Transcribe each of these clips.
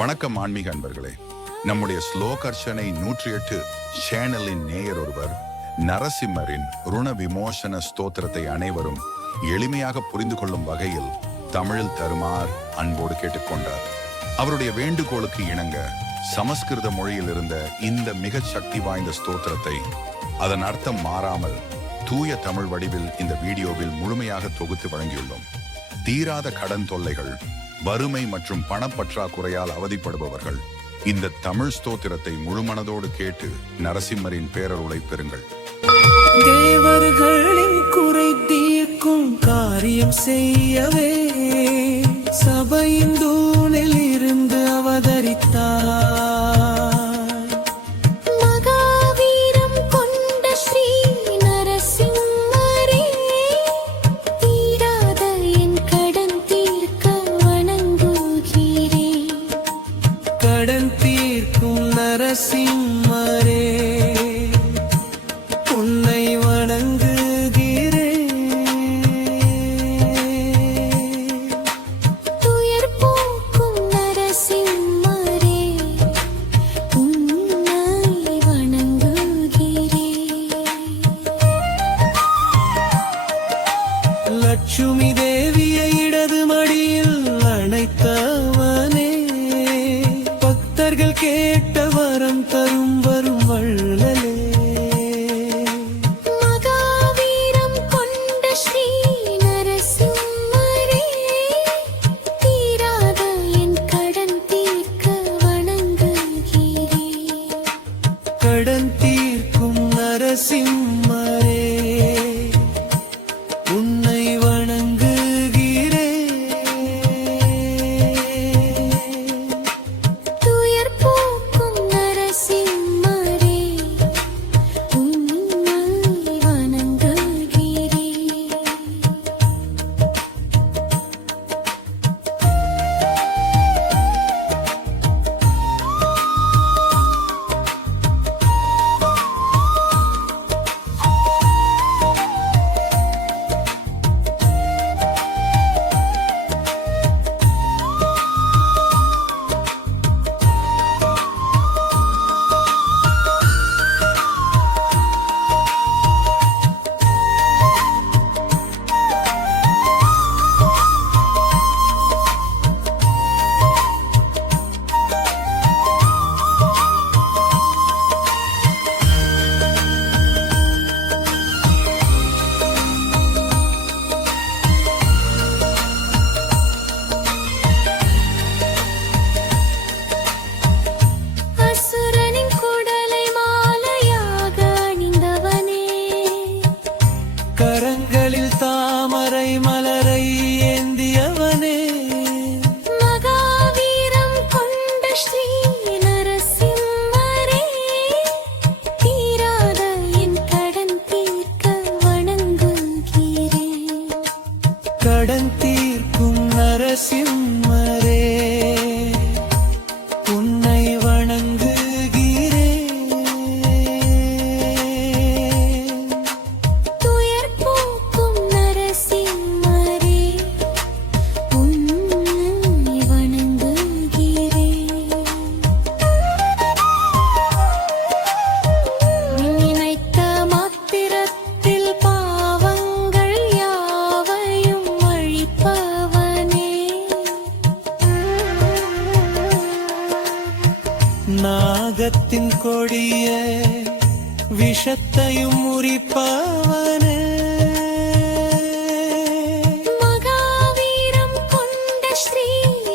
வணக்கம் ஆன்மீக அன்பர்களே. நம்முடைய ஸ்லோகர்ஷனை 108 சேனலின் நேயர் ஒருவர் நரசிம்மரின் ருண விமோசன ஸ்தோத்திரத்தை அனைவரும் எளிமையாக புரிந்து கொள்ளும் வகையில் தமிழில் தருமாறு அன்போடு கேட்டுக்கொண்டார். அவருடைய வேண்டுகோளுக்கு இணங்க சமஸ்கிருத மொழியில் இருந்த இந்த மிக சக்தி வாய்ந்த ஸ்தோத்திரத்தை அதன் அர்த்தம் மாறாமல் தூய தமிழ் வடிவில் இந்த வீடியோவில் முழுமையாக தொகுத்து வழங்கியுள்ளோம். தீராத கடன் தொல்லைகள், வறுமை மற்றும் பணப்பற்றாக்குறையால் அவதிப்படுபவர்கள் இந்த தமிழ் ஸ்தோத்திரத்தை முழுமனதோடு கேட்டு நரசிம்மரின் பேரருளை பெறுங்கள். தேவர்களின் குறை தீர்க்கும் காரியம் செய்யவே சபையின் தூணில் இருந்து அவதரித்தார். கடன் தீர்க்கும் நரசிம்மரே, உன்னை வணங்குகிறேன். துயர் போக்கும் நரசிம்மரே, உன்னை வணங்குகிறேன். லட்சுமி தேவியை இடது மடியில் அணைத்தவனே, பக்தர்கள் கேட்ட வரம் தரும் வரும் வள்ளலே. மகாவீரம் கொண்ட ஸ்ரீ நரசிம்மரே, தீராத என் கடன் தீர்க்க வணங்குகிறேன். கடன் தீர்க்கும் நரசிம்மரே, உன்னை வணங்குகிறேன். துயர் போக்கும் நரசிம்மரே, உன்னை வணங்குகிறேன். அசுரனின் குடலை மாலையாக அணிந்தவனே, கரங்களில் தாமரை மலரை ஏந்தியவனே, மகாவீரம் கொண்ட ஸ்ரீ நரசிம்மரே, தீராத என் கடன் தீர்க்க வணங்குகிறேன். கடன் தீர்க்கும் நரசிம்மரே, உன்னை வணங்குகிறேன். துயர் போக்கும் நரசிம்மரே, உன்னை வணங்குகிறேன். நினைத்த மாத்திரத்தில் பாவங்கள் யாவையும் அழிப்பவனே, நாகத்தின் கொடிய விஷத்தையும் முறிப்பவனே, மகாவீரம் கொண்ட ஸ்ரீ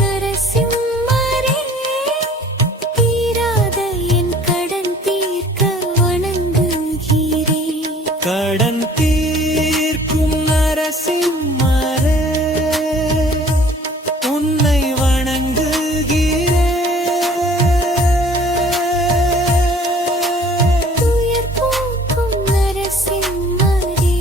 நரசிம்மரே, தீராத என் கடன் தீர்க்க வணங்குகிறேன். கடன் தீர்க்கும் நரசிம்மரே, உன்னை வணங்குகிறேன். துயர் போக்கும் நரசிம்மரே,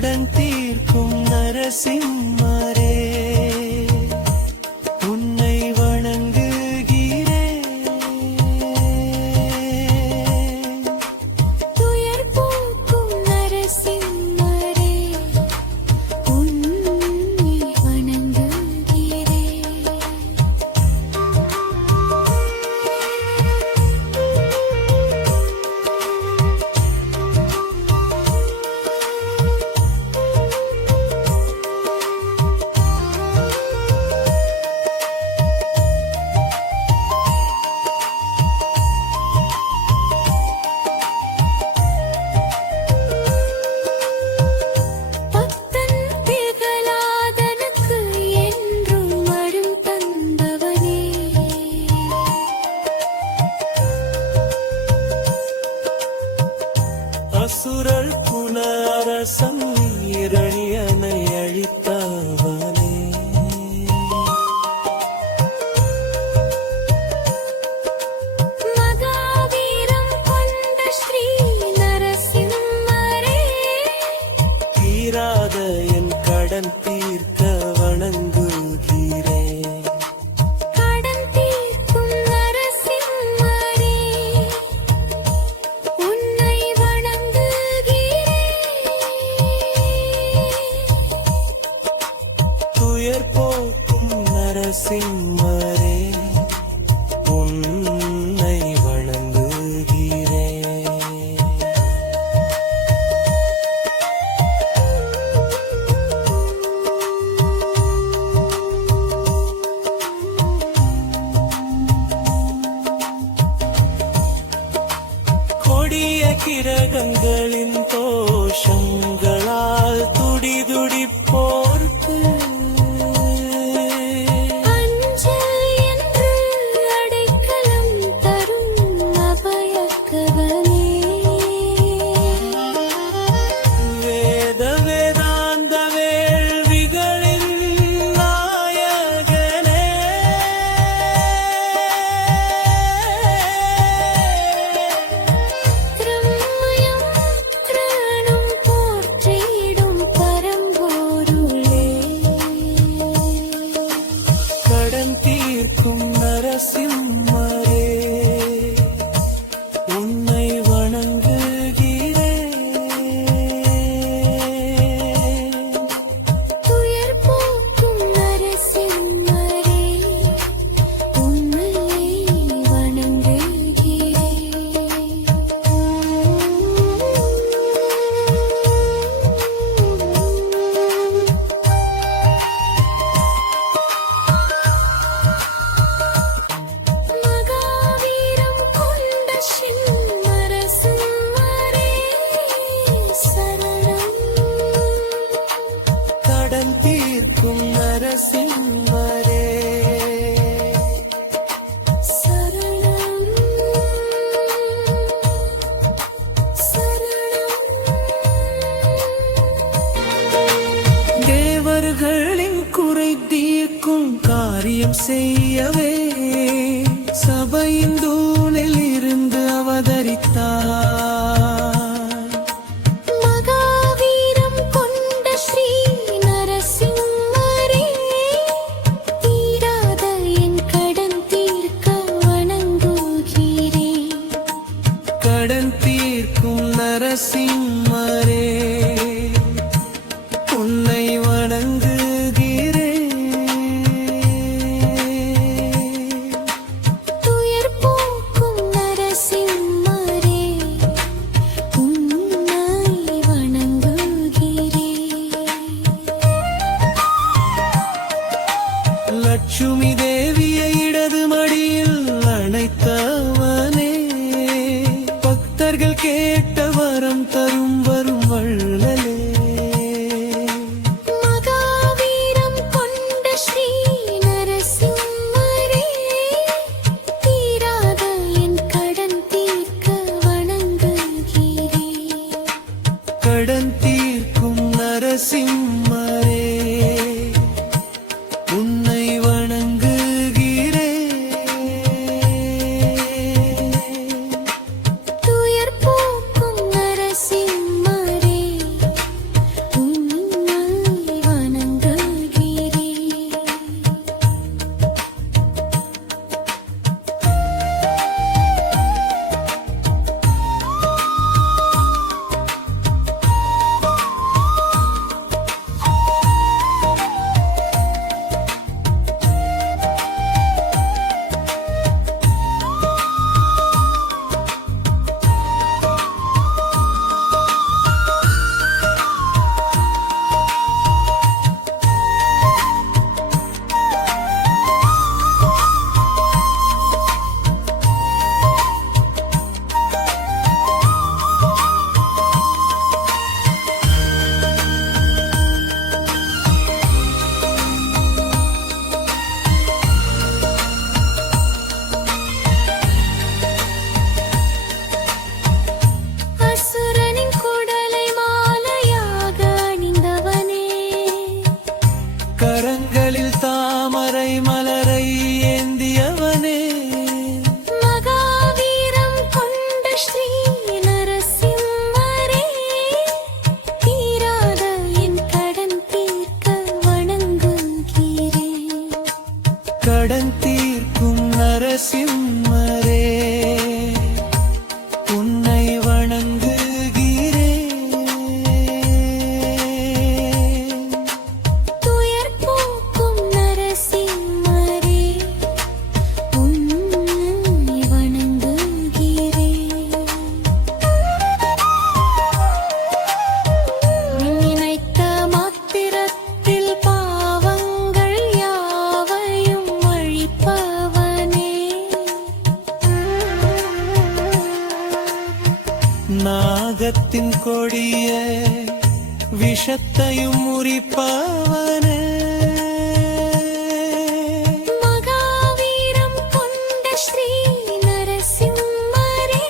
கடன் தீர்க்கும் நரசிம்மரே உன்னை வணங்குகிறேன். துயர் போக்கும் நரசிம்மரே உன்னை வணங்குகிறேன். பக்தன் திகழாதனுக்கு என்றும் அருள் தந்தவனே. அசுரர் குல அரசன் இரணியனை அழித்தவனே. மகாவீரம் கொண்ட ஸ்ரீ நரசிம்மரே தீராத என் கடன் தீர்க்க வணங்குகிறேன். கடன் தீர்க்கும் நரசிம்மரே உன்னை வணங்குகிறேன். துயர் போக்கும் நரசிம்மரே உன்னை வணங்குகிறேன். கொடிய கிரகங்களின் தோஷங்களால் துடிதுடிப்போர்க்கு அஞ்சல் என்று அடைக்கலம் தரும் அபயக்கரமே. வேத வேதாந்த வேள்விகளின் நாயகனே திரமயம் திரணும் போற்றிடும் பரம்பொருளே. கடன் தீர்க்கும் நரசிம்மரே உன்னை வணங்குகிறேன். துயர் போக்கும் நரசிம்மரே உன்னை வணங்குகிறேன். மகாவீரம் கொண்ட ஸ்ரீ நரசிம்மரே சரணம். கடன் தீர்க்கும் நரசிம்மரே சரணம் சரணம். தேவர்களின் குறை தீர்க்கும் காரியம் செய்யவே சபையின் தூணில் இருந்து அவதரித்தார். மகாவீரம் கொண்ட ஸ்ரீ நரசிம்மரே தீராத என் கடன் தீர்க்க வணங்குகிறேன். கடன் தீர்க்கும் நரசிம்மரே உன்னை வணங்குகிறேன். துயர் போக்கும் நரசிம்மரே உன்னை வணங்குகிறேன். லட்சுமி தேவியை இடது மடியில் அணைத்தவனே பக்தர்கள் கேட்ட வரம் தரும் வரும் வள்ளலே. மகாவீரம் கொண்ட ஸ்ரீ நரசிம்மரே தீராத என் கடன் தீர்க்க வணங்குகிறேன். கடன் தீர்க்கும் நரசிம்மரே உன்னை வணங்குகிறேன். துயர் போக்கும் நரசிம்மரே உன்னை நாகத்தின் கொடிய விஷத்தையும் முறிப்பவனே மகாவீரம் கொண்ட ஸ்ரீ நரசிம்மரே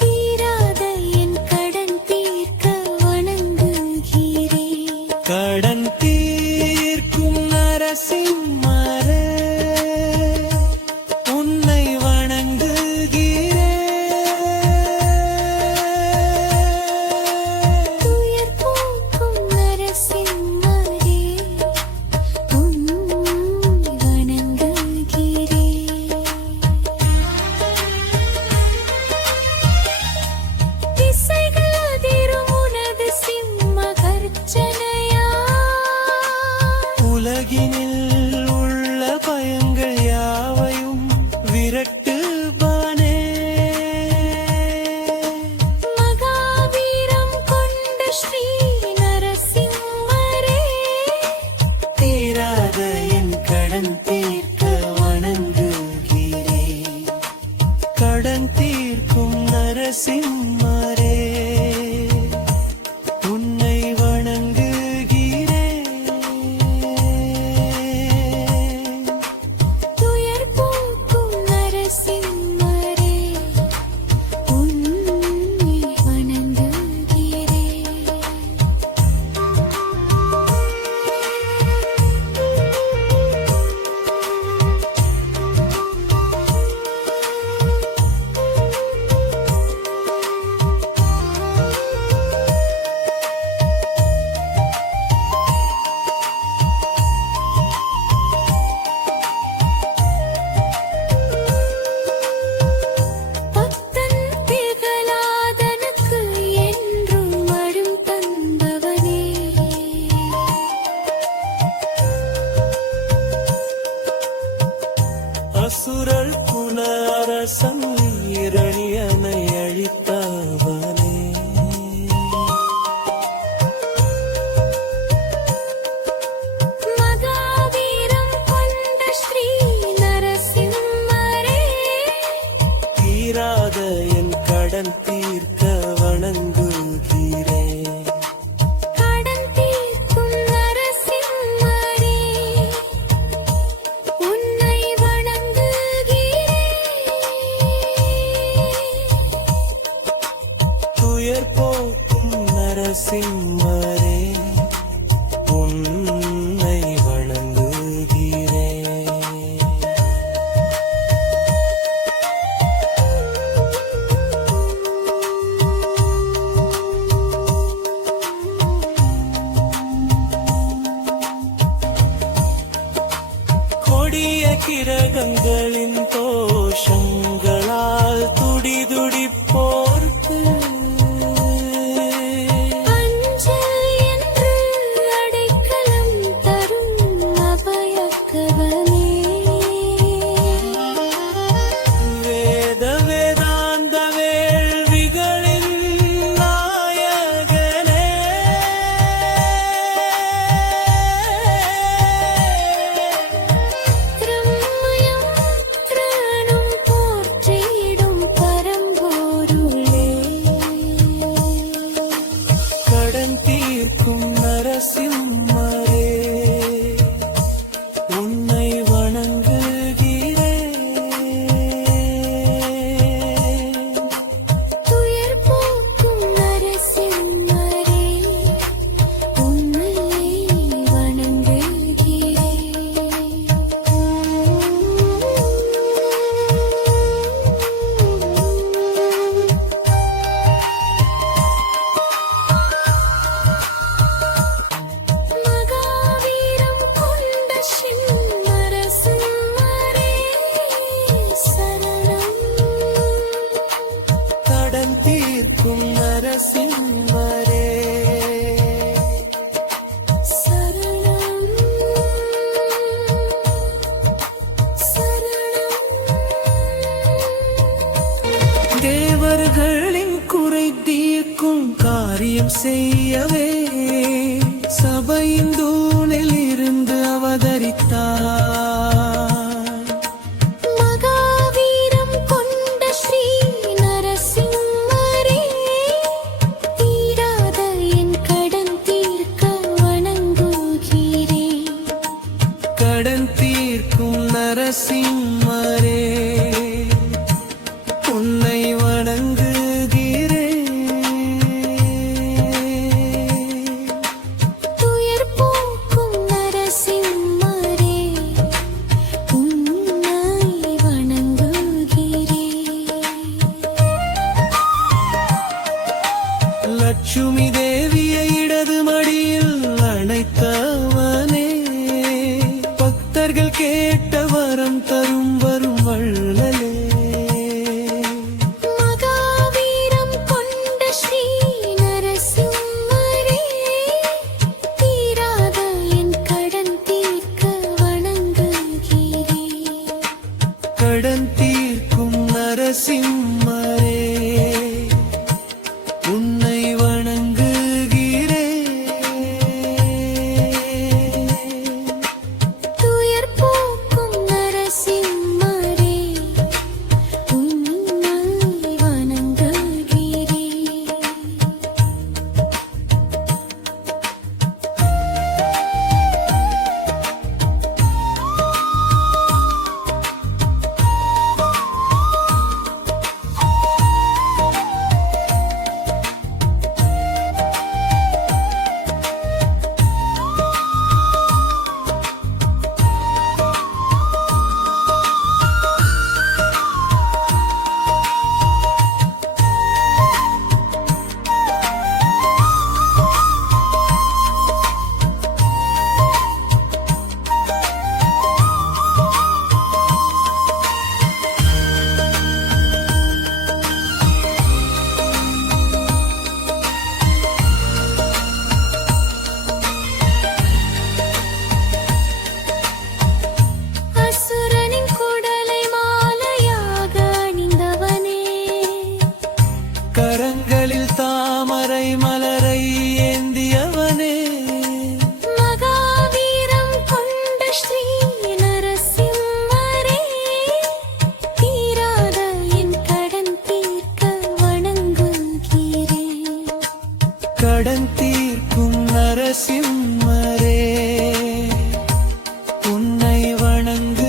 தீராத என் கடன் தீர்க்க வணங்குகிறேன். கடன் தீர்க்கும் நரசிம்மரே உன்னை வணங்குகிறேன். துயர் போக்கும் நரசிம்மரே உன்னை வணங்குகிறேன். திசைகள் அதிரும் உனது சிம்ம கர்ஜனையா உலகினில் உள்ள பயங்கள் யாவையும் விரட்டுபவனே மகாவீரம் கொண்ட ஸ்ரீ நரசிம்மரே தீராத என் கடன் தீர்க்க வணங்குகிறேன். கடன் தீர்க்கும் நரசிம்மரே உன்னை வணங்குகிறேன். துயர் போக்கும் நரசிம்மரே உன்னை வணங்குகிறேன். பக்தன் பிரகலாதனுக்கு என்றும் வரம் தந்தவனே அசுரர் குல அரசன் இரணியனை அழித்தவனே மகாவீரம் கொண்ட ஸ்ரீ நரசிம்மரே தீராத என் கடன் தீர்க்க வணங்குகிறேன். கடன் தீர்க்கும் நரசிம்மரே உன்னை வணங்குகிறேன். துயர் போக்கும் நரசிம்மரே உன்னை வணங்குகிறேன். கொடிய கிரகங்களின் தோஷங்களால் துடிதுடிப்போர்க்கு அஞ்சல் என்று அடைக்கலம் தரும் அபயக்கரமே வேத வேதாந்த வேள்விகளின் நாயகனே திரமயம் திரணும் போற்றிடும் பரம்பொருளே கடன் தீர்க்கும் நரசிம்மரே உன்னை வணங்குகிறேன். துயர் போக்கும் நரசிம்மரே உன்னை வணங்குகிறேன். நரசிம்மரே உன்னை வணங்குகிறேன்.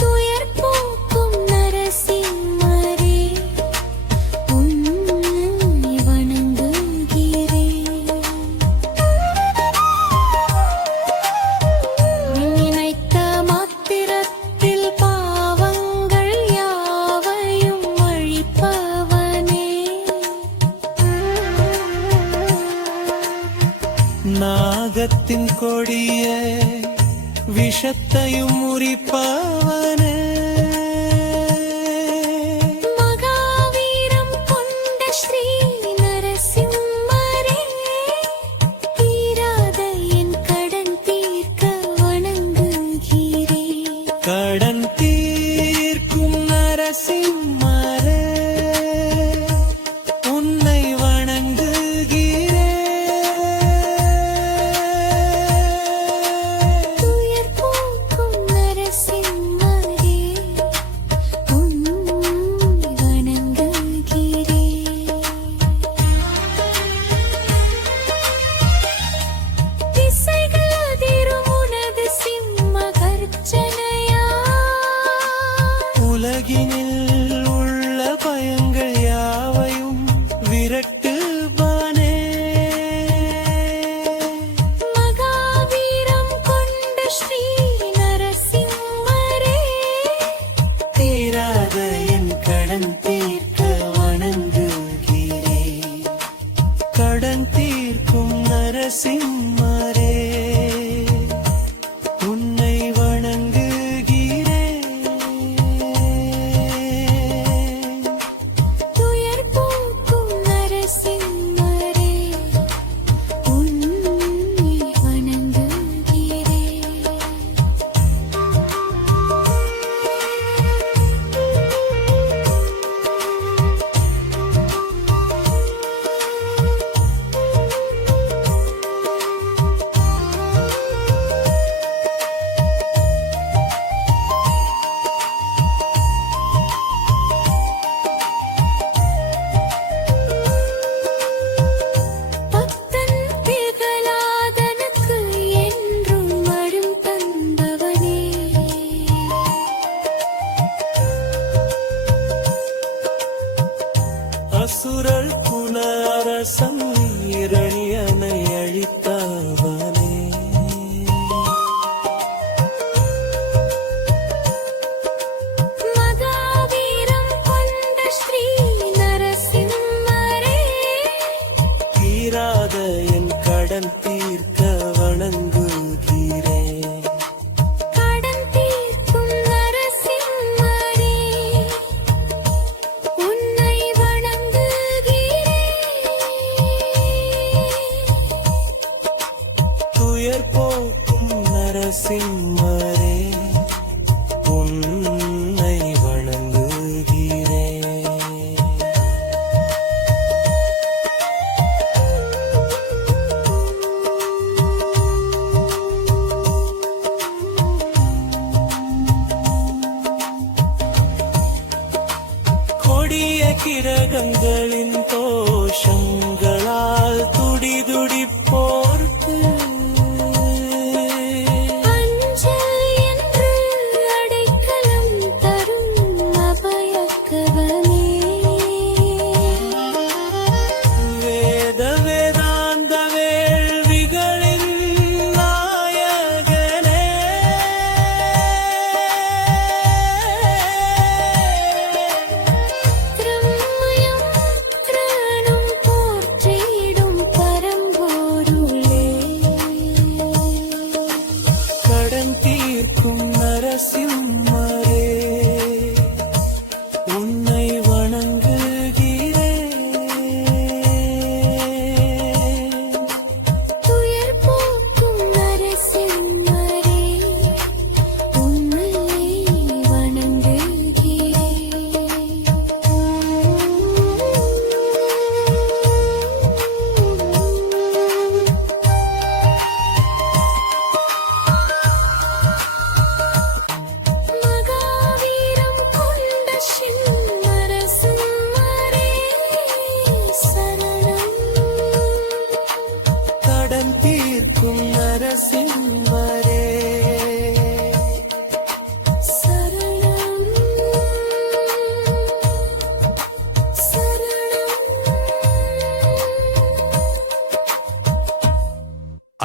துயர் போக்கும் நரசிம்மரே உன்னை வணங்குகிறேன். நினைத்த மாத்திரத்தில் பாவங்கள் யாவையும் அழிப்பவனே. நாகத்தின் கொடிய விஷத்தையும் முறிப்பவனே. மகாவீரம் கொண்ட ஸ்ரீ நரசிம்மரே தீராத என் கடன் தீர்க்க வணங்குகிறேன். கடன் தீர்க்கும் நரசிம்மரே உன்னை வணங்குகிறேன். துயர் போக்கும் நரசிம்மரே உன்னை வணங்குகிறேன். திசைகள் அதிரும் உனது சிம்ம கர்ஜனையா. உலகினில் உள்ள பயங்கள் யாவையும் விரட்டுவானே. மகாவீரம் கொண்ட ஸ்ரீ நரசிம்மரே தீராத என் கடன் தீர்க்க வணங்குகிறேன். கடன் தீர்க்கும் நரசிம்மரே உன்னை வணங்குகிறேன். துயர் போக்கும் நரசிம்மரே உன்னை வணங்குகிறேன். பக்தன் திகழாதனுக்கு என்றும் வரம் தந்தவனே. அசுரர் குல அரசன் இரணியனை அழித்தவனே. மகாவீரம் கொண்ட ஸ்ரீ நரசிம்மரே தீராத என் கடன் தீர்க்க வணங்குகிறேன். கடன் தீர்க்கும் நரசிம்மரே உன்னை வணங்குகிறேன். துயர் போக்கும் நரசிம்மரே உன்னை வணங்குகிறேன்.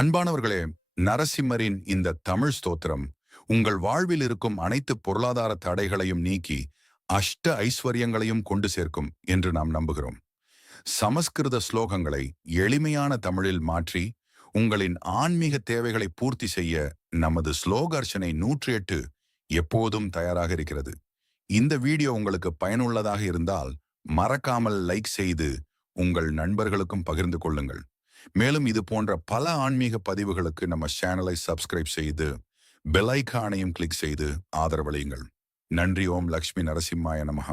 அன்பானவர்களே, நரசிம்மரின் இந்த தமிழ் ஸ்தோத்திரம் உங்கள் வாழ்வில் இருக்கும் அனைத்து பொருளாதார தடைகளையும் நீக்கி அஷ்ட ஐஸ்வர்யங்களையும் கொண்டு சேர்க்கும் என்று நாம் நம்புகிறோம். சமஸ்கிருத ஸ்லோகங்களை எளிமையான தமிழில் மாற்றி உங்களின் ஆன்மீக தேவைகளை பூர்த்தி செய்ய நமது ஸ்லோகர்ச்சனை 108 எப்போதும் தயாராக இருக்கிறது. இந்த வீடியோ உங்களுக்கு பயனுள்ளதாக இருந்தால் மறக்காமல் லைக் செய்து உங்கள் நண்பர்களுக்கும் பகிர்ந்து கொள்ளுங்கள். மேலும் இது போன்ற பல ஆன்மீக பதிவுகளுக்கு நம்ம சேனலை சப்ஸ்கிரைப் செய்து பெல் ஐகானையும் கிளிக் செய்து ஆதரவளியுங்கள். நன்றி. ஓம் லக்ஷ்மி நரசிம்மாய நமஹ.